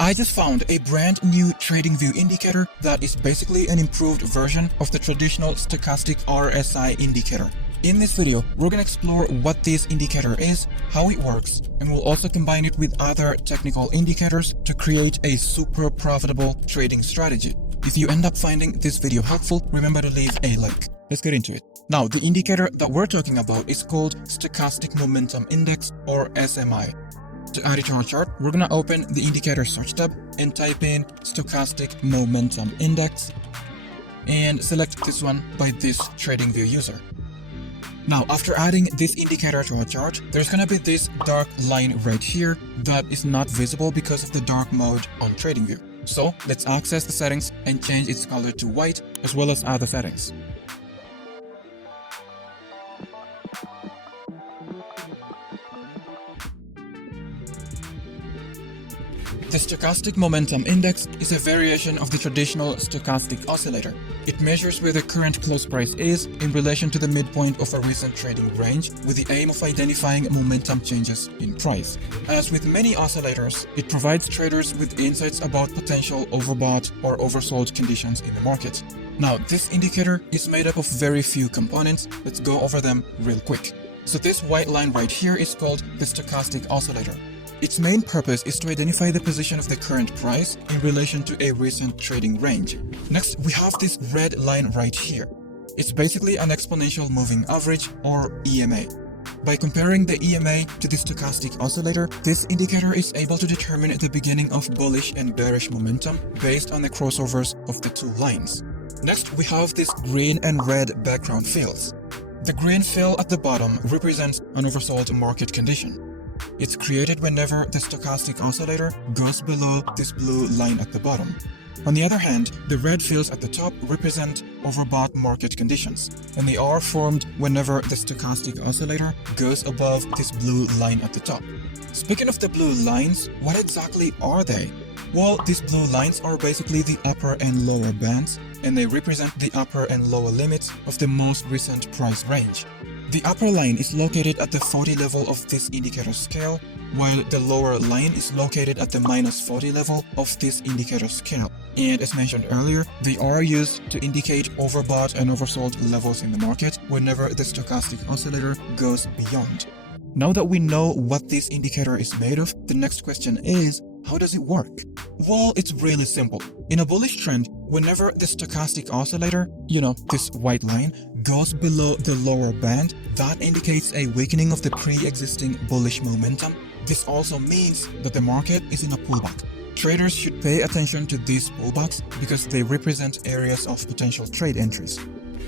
I just found a brand new TradingView indicator that is basically an improved version of the traditional Stochastic RSI indicator. In this video, we're going to explore what this indicator is, how it works, and we'll also combine it with other technical indicators to create a super profitable trading strategy. If you end up finding this video helpful, remember to leave a like. Let's get into it. Now, the indicator that we're talking about is called Stochastic Momentum Index, or SMI. To add it to our chart, we're going to open the indicator search tab and type in Stochastic Momentum Index and select this one by this TradingView user. Now, after adding this indicator to our chart, there's going to be this dark line right here that is not visible because of the dark mode on TradingView. So let's access the settings and change its color to white as well as other settings. The Stochastic Momentum Index is a variation of the traditional stochastic oscillator. It measures where the current close price is in relation to the midpoint of a recent trading range with the aim of identifying momentum changes in price. As with many oscillators, it provides traders with insights about potential overbought or oversold conditions in the market. Now, this indicator is made up of very few components. Let's go over them real quick. So this white line right here is called the stochastic oscillator. Its main purpose is to identify the position of the current price in relation to a recent trading range. Next, we have this red line right here. It's basically an exponential moving average, or EMA. By comparing the EMA to the stochastic oscillator, this indicator is able to determine the beginning of bullish and bearish momentum based on the crossovers of the two lines. Next, we have this green and red background fills. The green fill at the bottom represents an oversold market condition. It's created whenever the stochastic oscillator goes below this blue line at the bottom. On the other hand, the red fills at the top represent overbought market conditions, and they are formed whenever the stochastic oscillator goes above this blue line at the top. Speaking of the blue lines, what exactly are they? Well, these blue lines are basically the upper and lower bands, and they represent the upper and lower limits of the most recent price range. The upper line is located at the 40 level of this indicator scale, while the lower line is located at the -40 level of this indicator scale. And as mentioned earlier, they are used to indicate overbought and oversold levels in the market whenever the stochastic oscillator goes beyond. Now that we know what this indicator is made of, the next question is, how does it work? Well, it's really simple. In a bullish trend, whenever the stochastic oscillator, this white line, goes below the lower band, that indicates a weakening of the pre-existing bullish momentum. This also means that the market is in a pullback. Traders should pay attention to these pullbacks because they represent areas of potential trade entries.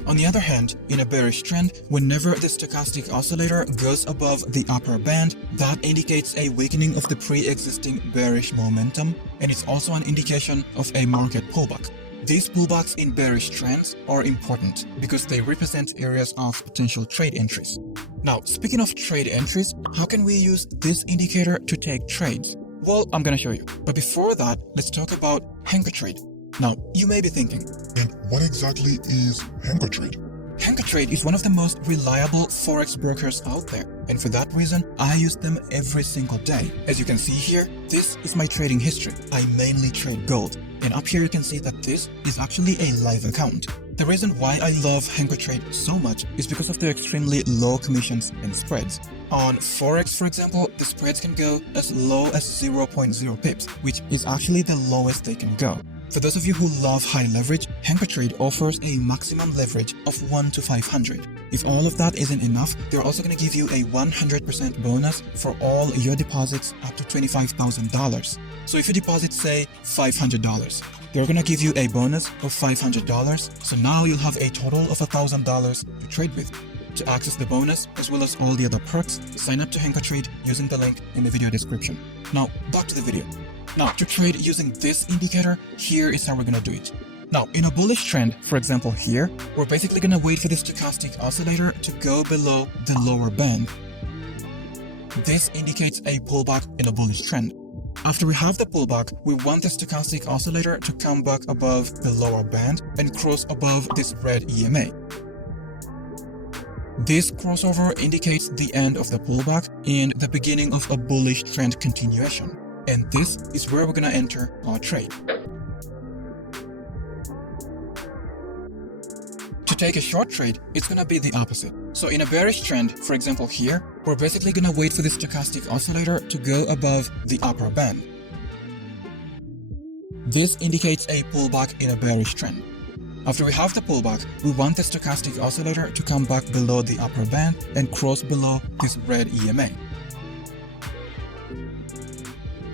On the other hand, in a bearish trend, whenever the stochastic oscillator goes above the upper band, that indicates a weakening of the pre-existing bearish momentum, and it's also an indication of a market pullback. These pullbacks in bearish trends are important because they represent areas of potential trade entries. Now, speaking of trade entries, how can we use this indicator to take trades? Well, I'm gonna show you. But before that, let's talk about Henker Trade. Now, you may be thinking, and what exactly is Henker Trade? Henker Trade is one of the most reliable forex brokers out there, and for that reason, I use them every single day. As you can see here, this is my trading history. I mainly trade gold, and up here you can see that this is actually a live account. The reason why I love Henker Trade so much is because of their extremely low commissions and spreads. On Forex, for example, the spreads can go as low as 0.0 pips, which is actually the lowest they can go. For those of you who love high leverage, Henker Trade offers a maximum leverage of 1 to 500. If all of that isn't enough, they're also going to give you a 100% bonus for all your deposits up to $25,000. So if you deposit, say, $500, they're going to give you a bonus of $500. So now you'll have a total of $1,000 to trade with. To access the bonus, as well as all the other perks, sign up to Henker Trade using the link in the video description. Now, back to the video. Now, to trade using this indicator, here is how we're gonna do it. Now, in a bullish trend, for example here, we're basically gonna wait for the stochastic oscillator to go below the lower band. This indicates a pullback in a bullish trend. After we have the pullback, we want the stochastic oscillator to come back above the lower band and cross above this red EMA. This crossover indicates the end of the pullback and the beginning of a bullish trend continuation. and this is where we're gonna enter our trade. To take a short trade, it's gonna be the opposite. So in a bearish trend, for example here, we're basically gonna wait for the stochastic oscillator to go above the upper band. This indicates a pullback in a bearish trend. After we have the pullback, we want the stochastic oscillator to come back below the upper band and cross below this red EMA.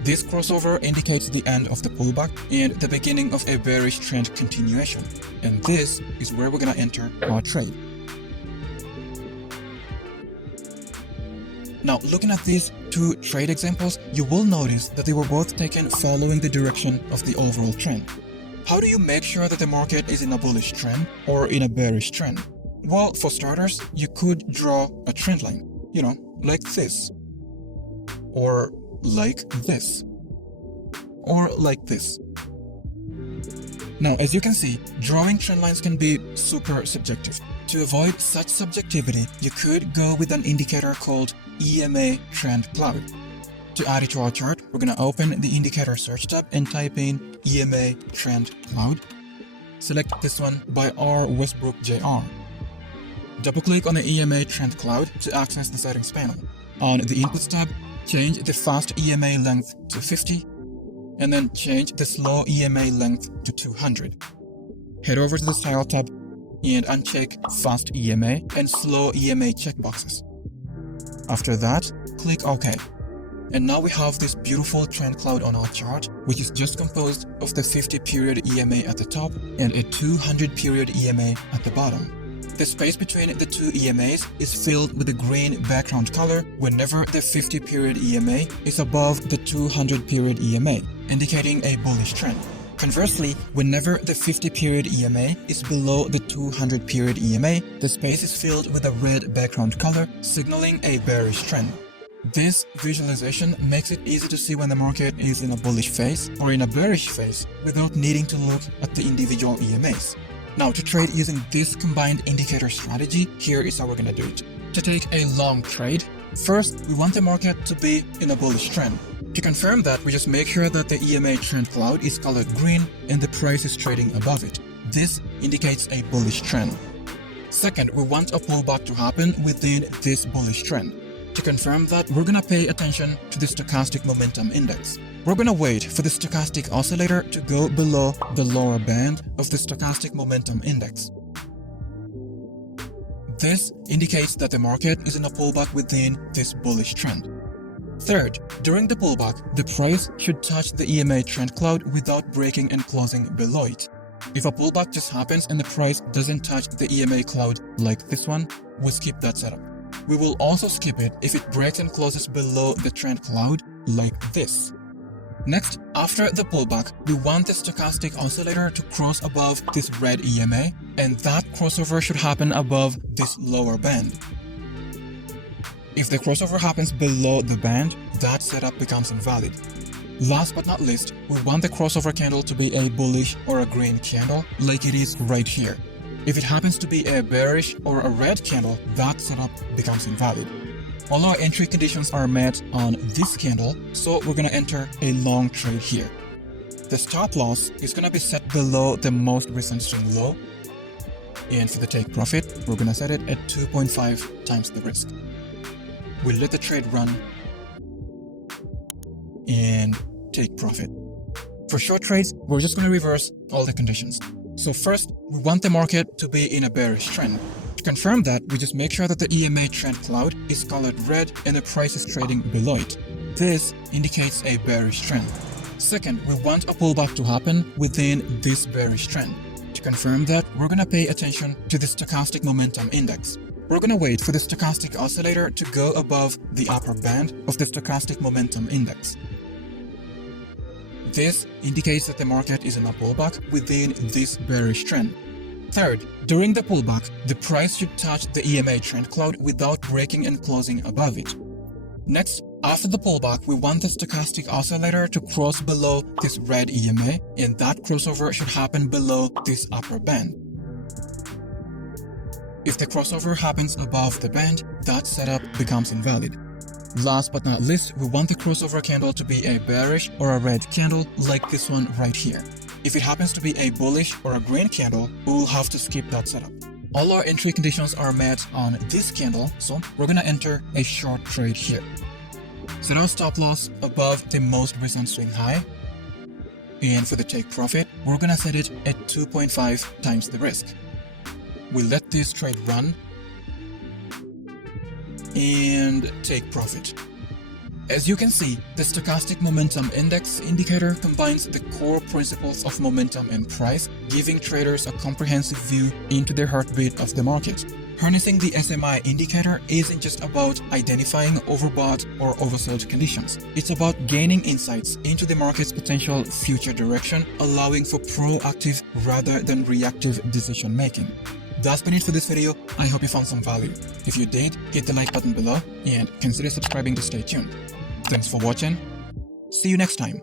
This crossover indicates the end of the pullback and the beginning of a bearish trend continuation, and this is where we're gonna enter our trade. Now, looking at these two trade examples, you will notice that they were both taken following the direction of the overall trend. How do you make sure that the market is in a bullish trend or in a bearish trend? Well, for starters, you could draw a trend line, like this, or like this, or like this. Now, as you can see, drawing trend lines can be super subjective. To avoid such subjectivity, you could go with an indicator called EMA Trend Cloud. To add it to our chart, we're going to open the indicator search tab and type in EMA Trend Cloud. Select this one by R. Westbrook Jr. Double-click on the EMA Trend Cloud to access the settings panel. On the Inputs tab, change the fast EMA length to 50, and then change the slow EMA length to 200. Head over to the Style tab and uncheck Fast EMA and Slow EMA checkboxes. After that, click OK. And now we have this beautiful trend cloud on our chart, which is just composed of the 50 period EMA at the top and a 200 period EMA at the bottom. The space between the two EMAs is filled with a green background color whenever the 50 period EMA is above the 200 period EMA, indicating a bullish trend. Conversely, whenever the 50 period EMA is below the 200 period EMA, the space is filled with a red background color, signaling a bearish trend. This visualization makes it easy to see when the market is in a bullish phase or in a bearish phase without needing to look at the individual EMAs. Now, to trade using this combined indicator strategy, here is how we're gonna do it. To take a long trade, first we want the market to be in a bullish trend. To confirm that, we just make sure that the EMA trend cloud is colored green and the price is trading above it. This indicates a bullish trend. Second, we want a pullback to happen within this bullish trend. To confirm that, we're gonna pay attention to the Stochastic Momentum Index. We're gonna wait for the stochastic oscillator to go below the lower band of the Stochastic Momentum Index. This indicates that the market is in a pullback within this bullish trend. Third, during the pullback, the price should touch the EMA trend cloud without breaking and closing below it. If a pullback just happens and the price doesn't touch the EMA cloud like this one, we'll skip that setup. We will also skip it if it breaks and closes below the trend cloud like this. Next, after the pullback, we want the stochastic oscillator to cross above this red EMA, and that crossover should happen above this lower band. If the crossover happens below the band, that setup becomes invalid. Last but not least, we want the crossover candle to be a bullish or a green candle like it is right here. If it happens to be a bearish or a red candle, that setup becomes invalid. All our entry conditions are met on this candle, so we're going to enter a long trade here. The stop loss is going to be set below the most recent swing low, and for the take profit, we're going to set it at 2.5 times the risk. We'll let the trade run and take profit. For short trades, we're just going to reverse all the conditions. So first, we want the market to be in a bearish trend. To confirm that, we just make sure that the EMA trend cloud is colored red and the price is trading below it. This indicates a bearish trend. Second, we want a pullback to happen within this bearish trend. To confirm that, we're going to pay attention to the Stochastic Momentum Index. We're going to wait for the stochastic oscillator to go above the upper band of the Stochastic Momentum Index. This indicates that the market is in a pullback within this bearish trend. Third, during the pullback, the price should touch the EMA trend cloud without breaking and closing above it. Next, after the pullback, we want the stochastic oscillator to cross below this red EMA, and that crossover should happen below this upper band. If the crossover happens above the band, that setup becomes invalid. Last but not least, we want the crossover candle to be a bearish or a red candle like this one right here. If it happens to be a bullish or a green candle, we'll have to skip that setup. All our entry conditions are met on this candle, so we're gonna enter a short trade here. Set our stop loss above the most recent swing high, and for the take profit, we're gonna set it at 2.5 times the risk. We'll let this trade run and take profit. As you can see, the Stochastic Momentum Index indicator combines the core principles of momentum and price, giving traders a comprehensive view into the heartbeat of the market. Harnessing the SMI indicator isn't just about identifying overbought or oversold conditions. It's about gaining insights into the market's potential future direction, allowing for proactive rather than reactive decision making. That's been it for this video. I hope you found some value. If you did, hit the like button below and consider subscribing to stay tuned. Thanks for watching. See you next time.